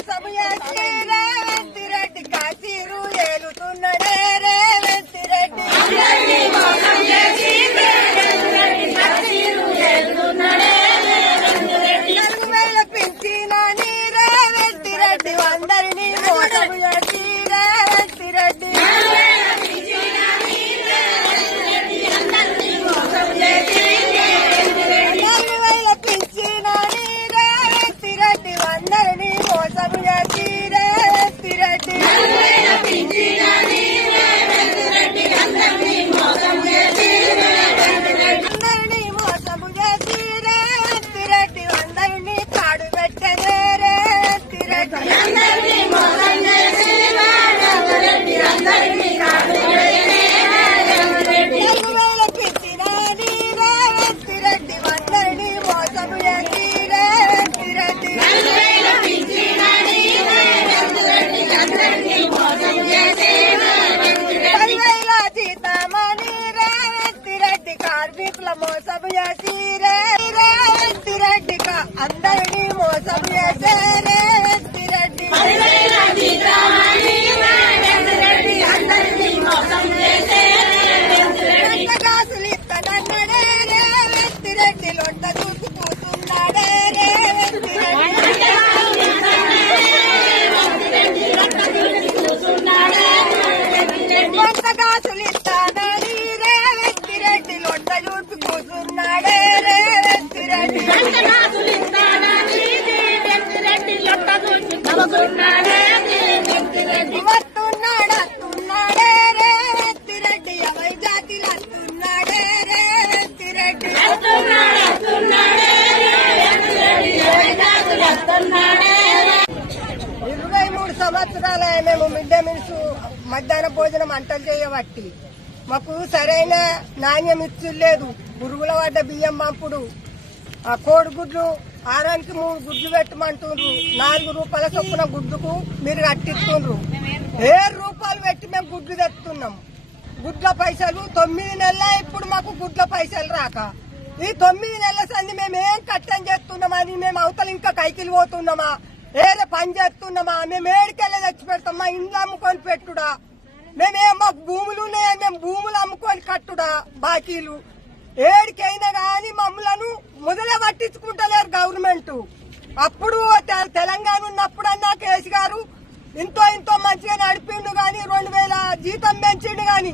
మోసం చేసి రేవంత్ రెడ్డి కాశీరు ఏలుతున్నది. రేవంత్ రెడ్డి మోసం చేసి రేవంత్ రెడ్డి అందరినీ మోసం చేసే రేవంత్ రెడ్డి కాసులు ఇస్తాడన్నాడే రెడ్డి లొంట రెడ్డి కాసులు ఇరవై మూడు సంవత్సరాల మేము మిడ్ డే మీల్స్ మధ్యాహ్న భోజనం అంటలు చేయబట్టి. మాకు సరైన నాణ్యం ఇచ్చులేదు. పురుగుల పడ్డ బియ్యం పంపుడు. ఆ కోడిగుడ్లు ఆరానికి మూడు గుడ్లు పెట్టమంటుండ్రు. నాలుగు రూపాయల చొప్పున గుడ్డుకు మీరు కట్టిస్తుండ్రు. ఏడు రూపాయలు పెట్టి మేము గుడ్లు తెస్తున్నాం గుడ్ల పైసలు తొమ్మిది నెలల ఇప్పుడు మాకు గుడ్ల పైసలు రాక. ఈ తొమ్మిది నెలల సంది మేము ఏం కట్టం చేస్తున్నామని మేము అవతల ఇంకా కైకిలు పోతున్నామా? ఏదో పని చేస్తున్నామా? మేము ఏడికెళ్ళి తెచ్చి పెడతాం మా ఇండ్లు అమ్ముకొని పెట్టుడా? మేమేం మాకు భూములు ఉన్నాయని మేము భూములు అమ్ముకొని కట్టుడా? బాకీలు. ఏడికైనా కానీ ఇంతో ఇంతో మంచిగా నడిపిండు గాని రెండు వేల జీతం పెంచిండు గాని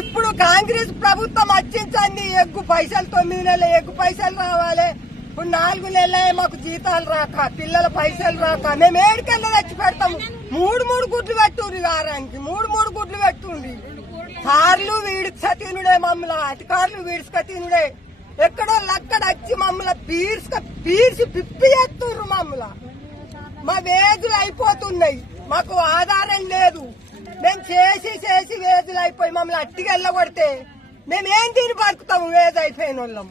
ఇప్పుడు కాంగ్రెస్ ప్రభుత్వం వచ్చించండి ఎగ్గు పైసలు తొమ్మిది నెలల ఎగ్గు పైసలు రావాలి. ఇప్పుడు నాలుగు నెలలే మాకు జీతాలు రాక పిల్లల పైసలు రాక మేము ఏడుకెళ్ళి తెచ్చి పెడతాము. మూడు మూడు గుడ్లు పెట్టుండ్రి వారానికి మూడు మూడు గుడ్లు పెట్టుండ్రి. కార్లు వీడిస్క తినుడే మమ్మల్ని అధికారులు వీడిస్క తినుడే. ఎక్కడో లక్కడ వచ్చి మమ్మల్ని పీర్చుక పీర్చి పిప్పి చేస్తుండ్రు మమ్మల్ని. మా వేగులు అయిపోతున్నాయి. మాకు ఆధారం లేదు. మేము చేసి చేసి వేజులు అయిపోయి మమ్మల్ని అట్టికి వెళ్ళగొడితే మేమేం తిని బతుకుతాము? వేజ్ అయిపోయిన వాళ్ళం